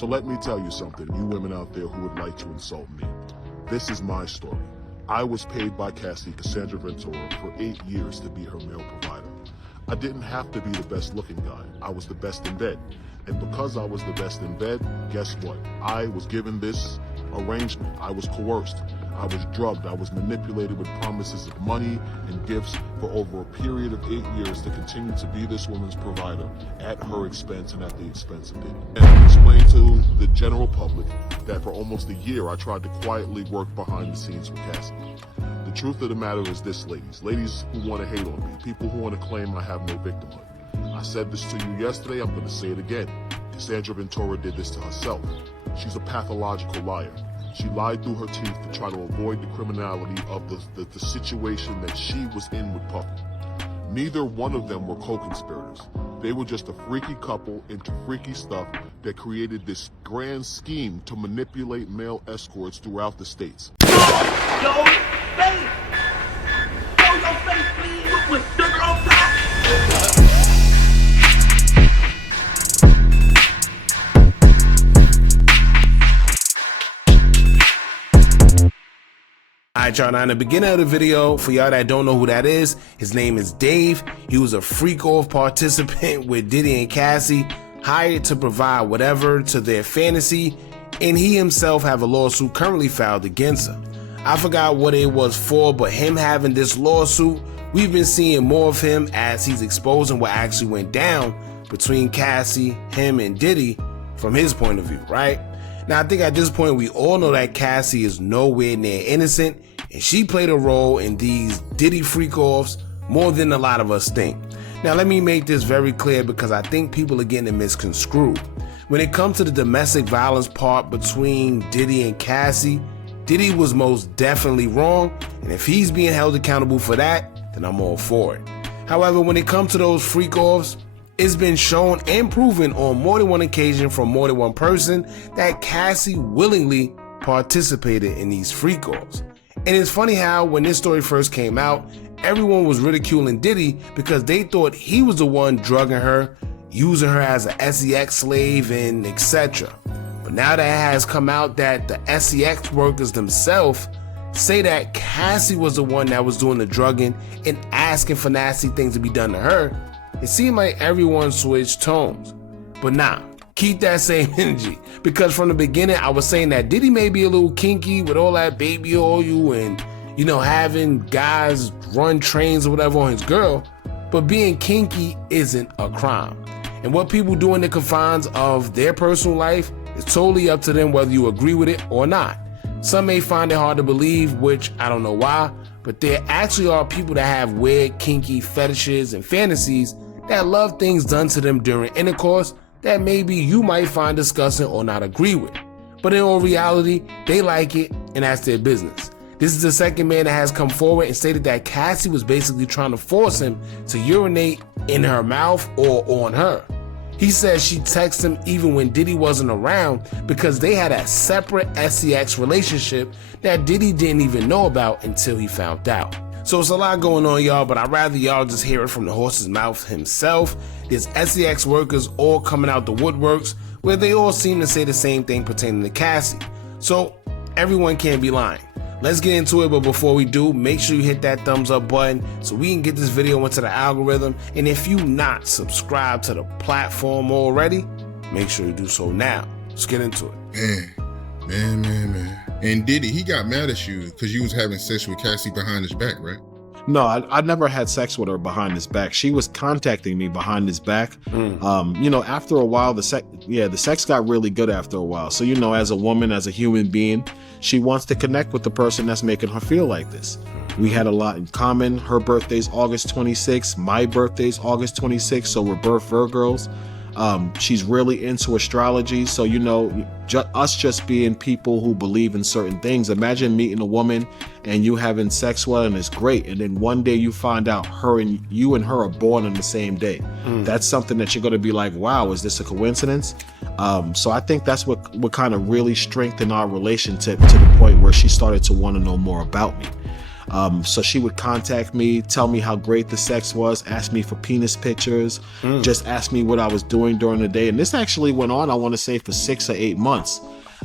So let me tell you something, you women out there who would like to insult me. This is my story. I was paid by Cassie, Cassandra Ventura, for 8 years to be her male provider. I didn't have to be the best looking guy. I was the best in bed. And because I was the best in bed, guess what? I was given this arrangement. I was coerced. I was drugged. I was manipulated with promises of money and gifts for over a period of 8 years to continue to be this woman's provider at her expense and at the expense of Diddy. And explain to the general public that for almost a year I tried to quietly work behind the scenes with Cassie. The truth of the matter is this, ladies who want to hate on me, people who want to claim I have no victimhood. I said this to you yesterday, I'm going to say it again. Cassandra Ventura did this to herself. She's a pathological liar. She lied through her teeth to try to avoid the criminality of the situation that she was in with Puffy. Neither one of them were co-conspirators. They were just a freaky couple into freaky stuff that created this grand scheme to manipulate male escorts throughout the states. Yo, face! Show your face, please! With sugar on top! Alright y'all, now in the beginning of the video, for y'all that don't know who that is, his name is Dave. He was a FreakOff participant with Diddy and Cassie, hired to provide whatever to their fantasy, and he himself have a lawsuit currently filed against him. I forgot what it was for, but him having this lawsuit, we've been seeing more of him as he's exposing what actually went down between Cassie, him, and Diddy from his point of view, right? Now, I think at this point, we all know that Cassie is nowhere near innocent, and she played a role in these Diddy freak-offs more than a lot of us think. Now, let me make this very clear because I think people are getting it misconstrued. When it comes to the domestic violence part between Diddy and Cassie, Diddy was most definitely wrong, and if he's being held accountable for that, then I'm all for it. However, when it comes to those freak-offs, it's been shown and proven on more than one occasion from more than one person that Cassie willingly participated in these freak-offs. And it's funny how when this story first came out, everyone was ridiculing Diddy because they thought he was the one drugging her, using her as a sex slave, and etc. But now that it has come out that the sex workers themselves say that Cassie was the one that was doing the drugging and asking for nasty things to be done to her, it seemed like everyone switched tones. But nah, keep that same energy, because from the beginning I was saying that Diddy may be a little kinky with all that baby oil and, you know, having guys run trains or whatever on his girl, but being kinky isn't a crime. And what people do in the confines of their personal life is totally up to them whether you agree with it or not. Some may find it hard to believe, which I don't know why, but there actually are people that have weird, kinky fetishes and fantasies that love things done to them during intercourse that maybe you might find disgusting or not agree with. But in all reality, they like it, and that's their business. This is the second man that has come forward and stated that Cassie was basically trying to force him to urinate in her mouth or on her. He says she texted him even when Diddy wasn't around because they had a separate sex relationship that Diddy didn't even know about until he found out. So it's a lot going on, y'all, but I'd rather y'all just hear it from the horse's mouth himself. There's sex workers all coming out the woodworks where they all seem to say the same thing pertaining to Cassie. So everyone can't be lying. Let's get into it, but before we do, make sure you hit that thumbs up button so we can get this video into the algorithm. And if you not subscribed to the platform already, make sure you do so now. Let's get into it. Man. And Diddy, he got mad at you because you was having sex with Cassie behind his back, right? No, I never had sex with her behind his back. She was contacting me behind his back. You know, after a while, the sex got really good after a while. So, you know, as a woman, as a human being, she wants to connect with the person that's making her feel like this. We had a lot in common. Her birthday's August 26th. My birthday's August 26th. So we're both Virgos. She's really into astrology. So, you know, us just being people who believe in certain things. Imagine meeting a woman and you having sex with her and it's great. And then one day you find out you and her are born on the same day. That's something that you're going to be like, wow, is this a coincidence? So I think that's what kind of really strengthened our relationship to the point where she started to want to know more about me. So she would contact me, tell me how great the sex was, ask me for penis pictures, just ask me what I was doing during the day. And this actually went on, I want to say, for 6 or 8 months,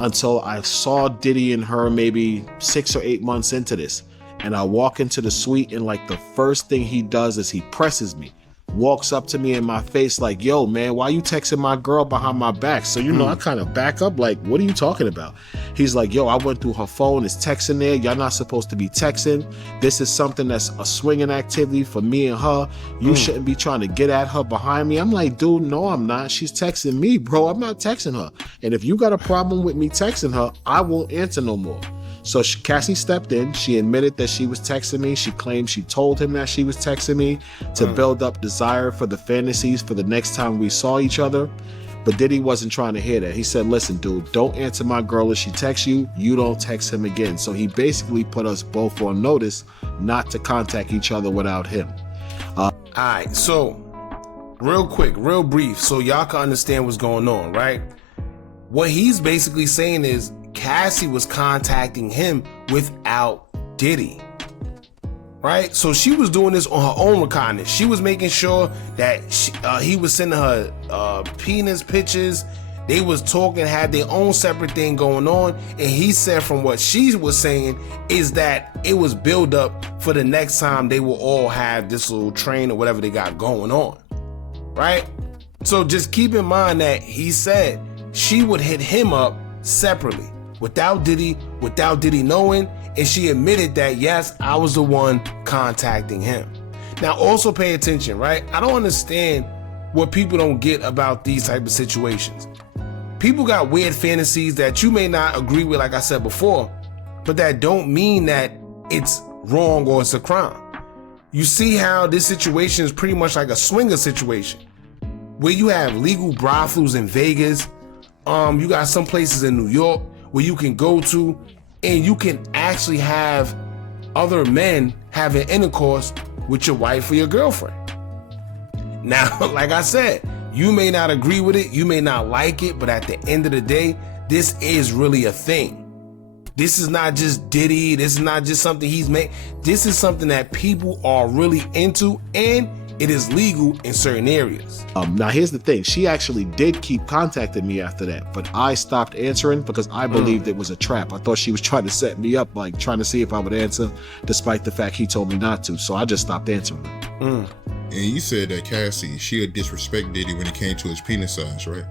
until I saw Diddy and her maybe 6 or 8 months into this. And I walk into the suite, and like the first thing he does is he presses me, walks up to me in my face like, yo, man, why you texting my girl behind my back? So, you know, I kind of back up like, what are you talking about? He's like, yo, I went through her phone. It's texting there. Y'all not supposed to be texting. This is something that's a swinging activity for me and her. You shouldn't be trying to get at her behind me. I'm like, dude, no, I'm not. She's texting me, bro. I'm not texting her. And if you got a problem with me texting her, I won't answer no more. So Cassie stepped in. She admitted that she was texting me. She claimed she told him that she was texting me to build up desire for the fantasies for the next time we saw each other. But Diddy wasn't trying to hear that. He said, listen, dude, don't answer my girl if she texts you. You don't text him again. So he basically put us both on notice not to contact each other without him. All right, so real quick, real brief, so y'all can understand what's going on, right? What he's basically saying is Cassie was contacting him without Diddy, right? So she was doing this on her own recognizance. She was making sure that he was sending her penis pictures. They was talking, had their own separate thing going on. And he said from what she was saying is that it was build up for the next time they will all have this little train or whatever they got going on, right? So just keep in mind that he said she would hit him up separately without Diddy knowing, and she admitted that, yes, I was the one contacting him. Now also pay attention, right? I don't understand what people don't get about these type of situations. People got weird fantasies that you may not agree with, like I said before, but that don't mean that it's wrong or it's a crime. You see how this situation is pretty much like a swinger situation, where you have legal brothels in Vegas. You got some places in New York where you can go to and you can actually have other men having intercourse with your wife or your girlfriend. Now, like I said, you may not agree with it, you may not like it, but at the end of the day, this is really a thing. This is not just Diddy, this is not just something he's made. This is something that people are really into, and it is legal in certain areas. Now here's the thing, she actually did keep contacting me after that, but I stopped answering because I believed it was a trap. I thought she was trying to set me up, like trying to see if I would answer, despite the fact he told me not to. So I just stopped answering her. And you said that Cassie, she would disrespect Diddy when it came to his penis size, right?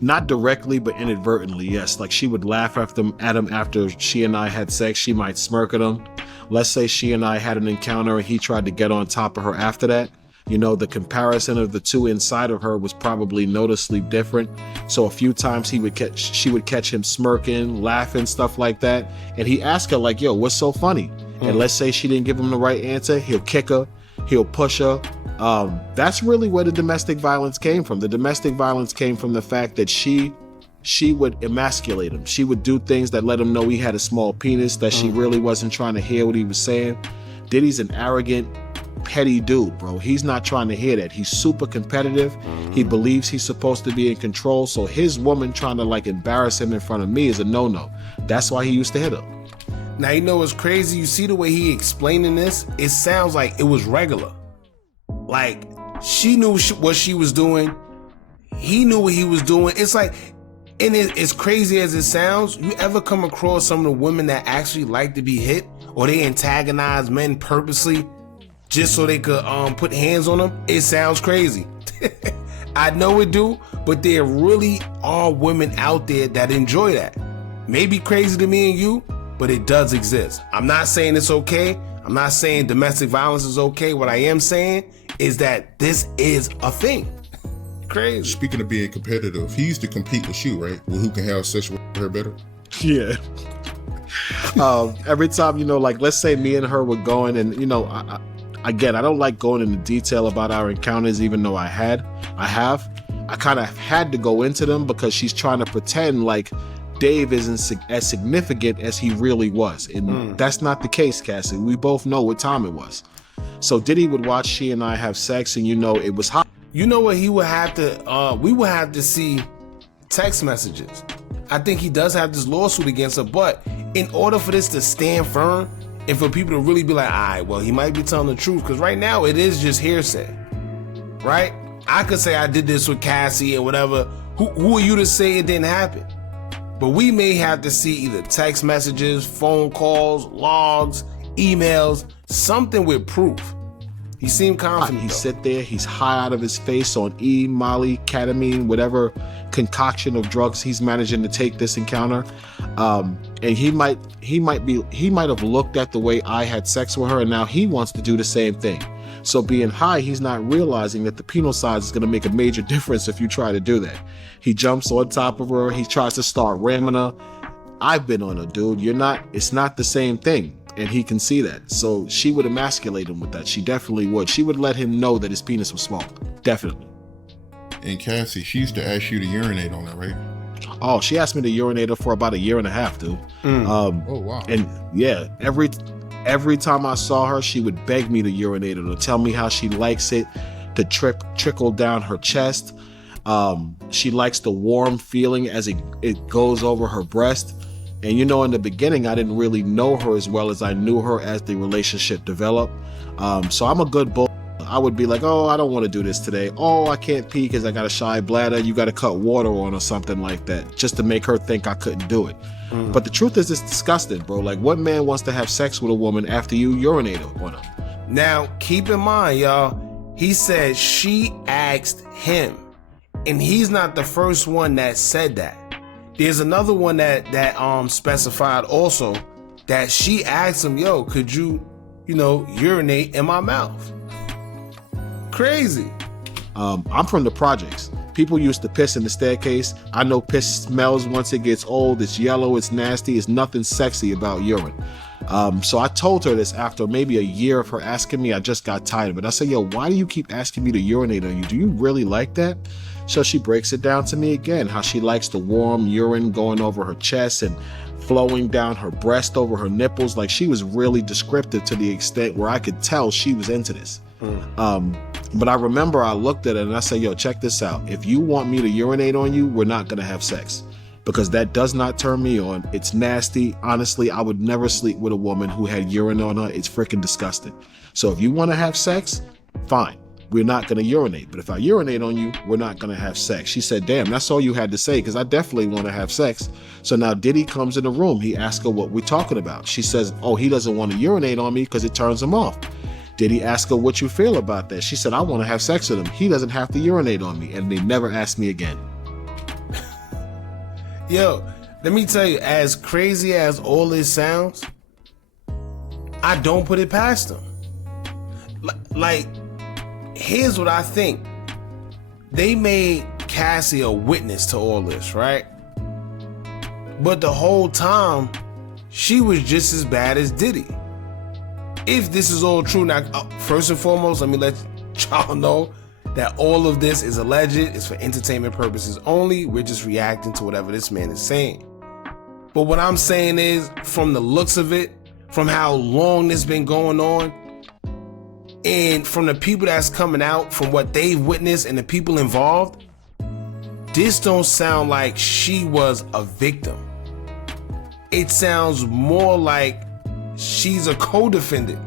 Not directly, but inadvertently, yes. Like she would laugh at him after she and I had sex. She might smirk at him. Let's say she and I had an encounter and he tried to get on top of her after that. You know, the comparison of the two inside of her was probably noticeably different. So a few times she would catch him smirking, laughing, stuff like that. And he asked her like, yo, what's so funny? And let's say she didn't give him the right answer. He'll kick her, he'll push her. That's really where the domestic violence came from. The domestic violence came from the fact that she would emasculate him. She would do things that let him know he had a small penis, that she really wasn't trying to hear what he was saying. Diddy's an arrogant, petty dude, bro. He's not trying to hear that. He's super competitive. He believes he's supposed to be in control. So his woman trying to like embarrass him in front of me is a no-no. That's why he used to hit her. Now, you know what's crazy? You see the way he explaining this? It sounds like it was regular. Like, she knew what she was doing. He knew what he was doing. It's like, and as crazy as it sounds, you ever come across some of the women that actually like to be hit, or they antagonize men purposely just so they could put hands on them? It sounds crazy. I know it do, but there really are women out there that enjoy that. Maybe crazy to me and you, but it does exist. I'm not saying it's okay. I'm not saying domestic violence is okay. What I am saying is that this is a thing. Crazy. Speaking of being competitive, he used to compete with you, right? With who can have sex with her better? Yeah. Every time, you know, like let's say me and her were going, and you know, I don't like going into detail about our encounters, even though I have. I kind of had to go into them because she's trying to pretend like Dave isn't as significant as he really was. And that's not the case, Cassie. We both know what time it was. So Diddy would watch she and I have sex, and you know, it was hot. You know what, he would have to, we would have to see text messages. I think he does have this lawsuit against her, but in order for this to stand firm, and for people to really be like, all right, well, he might be telling the truth, because right now it is just hearsay, right? I could say I did this with Cassie and whatever. Who are you to say it didn't happen? But we may have to see either text messages, phone calls, logs, emails, something with proof. He seemed confident. He sit there, he's high out of his face on Molly, ketamine, whatever concoction of drugs he's managing to take this encounter. And he might have looked at the way I had sex with her, and now he wants to do the same thing. So being high, he's not realizing that the penal size is going to make a major difference if you try to do that. He jumps on top of her, he tries to start ramming her. I've been on her, dude. It's not the same thing. And he can see that. So she would emasculate him with that. She definitely would. She would let him know that his penis was small. Definitely. And Cassie, she used to ask you to urinate on her, right? Oh, she asked me to urinate her for about 1.5 years, dude. Oh, wow. And yeah, every time I saw her, she would beg me to urinate her, to tell me how she likes it, to trickle down her chest. She likes the warm feeling as it goes over her breast. And you know, in the beginning, I didn't really know her as well as I knew her as the relationship developed. So I'm a good bull. I would be like, oh, I don't want to do this today. Oh, I can't pee because I got a shy bladder. You got to cut water on or something like that, just to make her think I couldn't do it. But the truth is, it's disgusting, bro. Like, what man wants to have sex with a woman after you urinate on her? Now, keep in mind, y'all, he said she asked him, and he's not the first one that said that. There's another one that specified also that she asked him, yo, could you urinate in my mouth? Crazy. I'm from the projects. People used to piss in the staircase. I know piss smells once it gets old. It's yellow, it's nasty, it's nothing sexy about urine. So I told her this after maybe 1 year of her asking me. I just got tired of it. I said, yo, why do you keep asking me to urinate on you? Do you really like that? So she breaks it down to me again, how she likes the warm urine going over her chest and flowing down her breast over her nipples. Like, she was really descriptive to the extent where I could tell she was into this. But I remember I looked at it and I said, yo, check this out. If you want me to urinate on you, we're not going to have sex, because that does not turn me on. It's nasty. Honestly, I would never sleep with a woman who had urine on her. It's freaking disgusting. So if you want to have sex, fine. We're not going to urinate. But if I urinate on you, we're not going to have sex. She said, damn, that's all you had to say, because I definitely want to have sex. So now Diddy comes in the room. He asks her what we're talking about. She says, oh, he doesn't want to urinate on me because it turns him off. Diddy asked her what you feel about that. She said, I want to have sex with him. He doesn't have to urinate on me. And they never asked me again. Yo, let me tell you, as crazy as all this sounds, I don't put it past them. Like, here's what I think. They made Cassie a witness to all this, right? But the whole time, she was just as bad as Diddy. If this is all true, now, first and foremost, let me let y'all know that all of this is alleged. It's for entertainment purposes only. We're just reacting to whatever this man is saying. But what I'm saying is, from the looks of it, from how long this been going on, and from the people that's coming out, from what they've witnessed and the people involved, this don't sound like she was a victim. It sounds more like she's a co-defendant,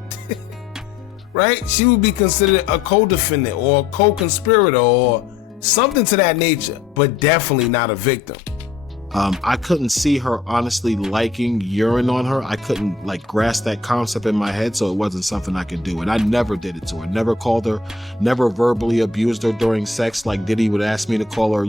right? She would be considered a co-defendant or a co-conspirator or something to that nature, but definitely not a victim. I couldn't see her honestly liking urine on her. I couldn't grasp that concept in my head, so it wasn't something I could do. And I never did it to her. Never called her, never verbally abused her during sex like Diddy would ask me to call her,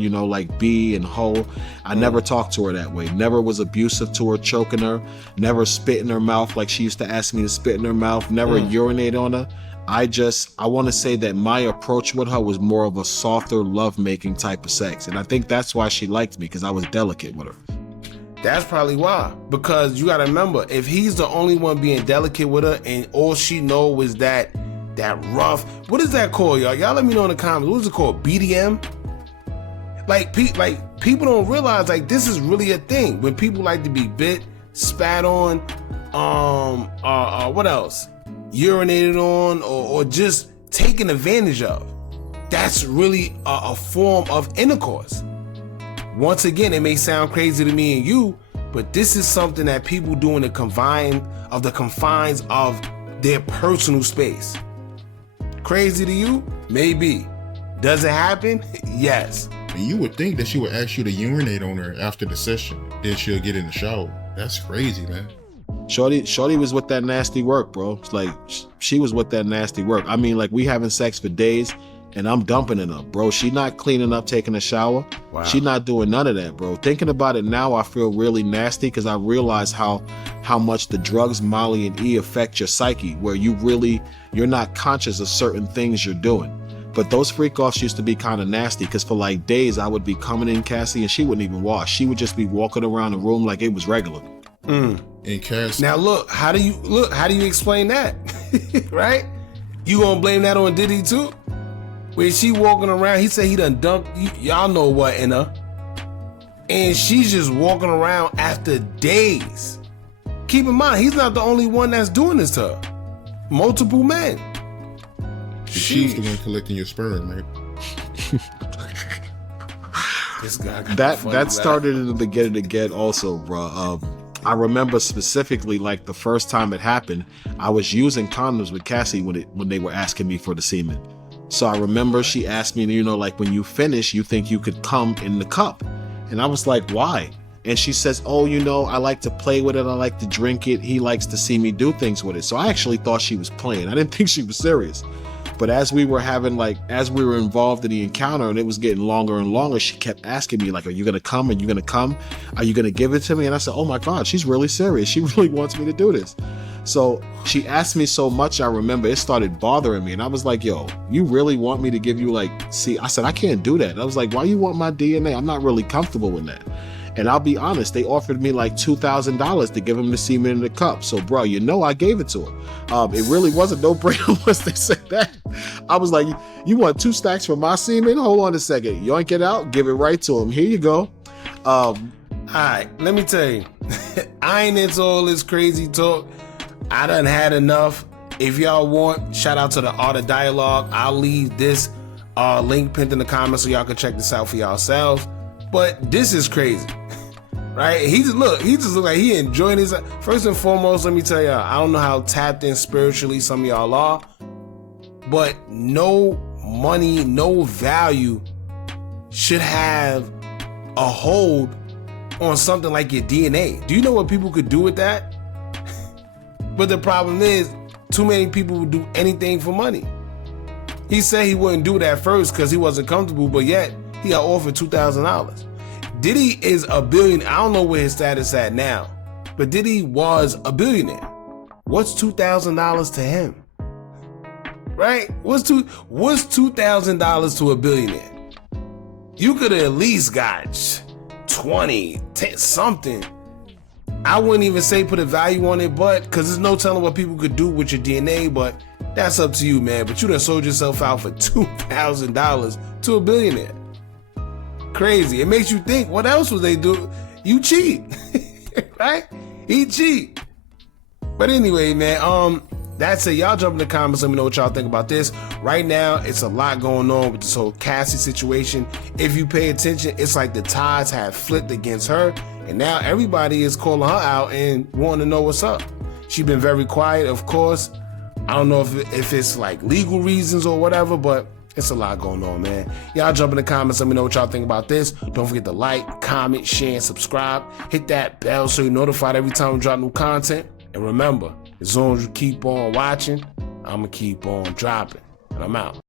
B and ho. I never talked to her that way. Never was abusive to her, choking her. Never spit in her mouth like she used to ask me to spit in her mouth. Never urinate on her. I want to say that my approach with her was more of a softer, lovemaking type of sex. And I think that's why she liked me, because I was delicate with her. That's probably why. Because you got to remember, if he's the only one being delicate with her and all she know is that rough, what is that called, y'all? Y'all let me know in the comments. What is it called? BDM? People don't realize, this is really a thing. When people like to be bit, spat on, what else? Urinated on, or just taken advantage of. That's really a form of intercourse. Once again, it may sound crazy to me and you, but this is something that people do in the confines of their personal space. Crazy to you? Maybe. Does it happen? Yes. And you would think that she would ask you to urinate on her after the session, then she'll get in the shower. That's crazy, man. Shorty was with that nasty work, bro. It's like she was with that nasty work. I mean, like we having sex for days and I'm dumping it up, bro. She not cleaning up, taking a shower. Wow. She not doing none of that, bro. Thinking about it now, I feel really nasty because I realize how much the drugs, Molly and E, affect your psyche, where you're not conscious of certain things you're doing. But those freak-offs used to be kind of nasty because for like days I would be coming in, Cassie, and she wouldn't even wash. She would just be walking around the room like it was regular. And Cassie, Now look, how do you explain that? Right? You gonna blame that on Diddy too? Where she walking around, he said he done dumped, y'all know what in her. And she's just walking around after days. Keep in mind, he's not the only one that's doing this to her. Multiple men. she's the one collecting your sperm, man. This guy got That started in the beginning again also, bro. I remember specifically like the first time it happened, I was using condoms with Cassie when they were asking me for the semen. So I remember she asked me, you know, like when you finish, you think you could come in the cup. And I was like, why? And she says, oh, you know, I like to play with it. I like to drink it. He likes to see me do things with it. So I actually thought she was playing. I didn't think she was serious. But as we were involved in the encounter and it was getting longer and longer, she kept asking me like, are you going to come? Are you going to come? Are you going to give it to me? And I said, oh my God, she's really serious. She really wants me to do this. So she asked me so much, I remember it started bothering me. And I was like, yo, you really want me to give you I said, I can't do that. I was like, why you want my DNA? I'm not really comfortable with that. And I'll be honest, they offered me like $2,000 to give him the semen in the cup. So, bro, you know I gave it to him. It really wasn't no brainer once they said that. I was like, you want 2 stacks for my semen? Hold on a second. Yoink it out, give it right to him. Here you go. All right, let me tell you. I ain't into all this crazy talk. I done had enough. If y'all want, shout out to the Art of Dialogue. I'll leave this link pinned in the comments so y'all can check this out for yourselves. But this is crazy, right? He just look like he enjoying his. First and foremost, let me tell y'all, I don't know how tapped in spiritually some of y'all are, but no money, no value should have a hold on something like your DNA. Do you know what people could do with that? But the problem is, too many people would do anything for money. He said he wouldn't do it at first because he wasn't comfortable, but yet he got offered $2,000. Diddy is a billionaire. I don't know where his status at now, but Diddy was a billionaire. What's $2,000 to him? Right? What's $2,000 to a billionaire? You could have at least got 20, 10, something. I wouldn't even say put a value on it, but because there's no telling what people could do with your DNA, but that's up to you, man. But you done sold yourself out for $2,000 to a billionaire. Crazy. It makes you think, what else would they do? You cheat, right? He cheat. But anyway, man, that's it. Y'all jump in the comments. Let me know what y'all think about this. Right now, it's a lot going on with this whole Cassie situation. If you pay attention, it's like the tides have flipped against her. And now everybody is calling her out and wanting to know what's up. She's been very quiet, of course. I don't know if it's like legal reasons or whatever, but it's a lot going on, man. Y'all jump in the comments. Let me know what y'all think about this. Don't forget to like, comment, share, and subscribe. Hit that bell so you're notified every time we drop new content. And remember, as long as you keep on watching, I'm going to keep on dropping. And I'm out.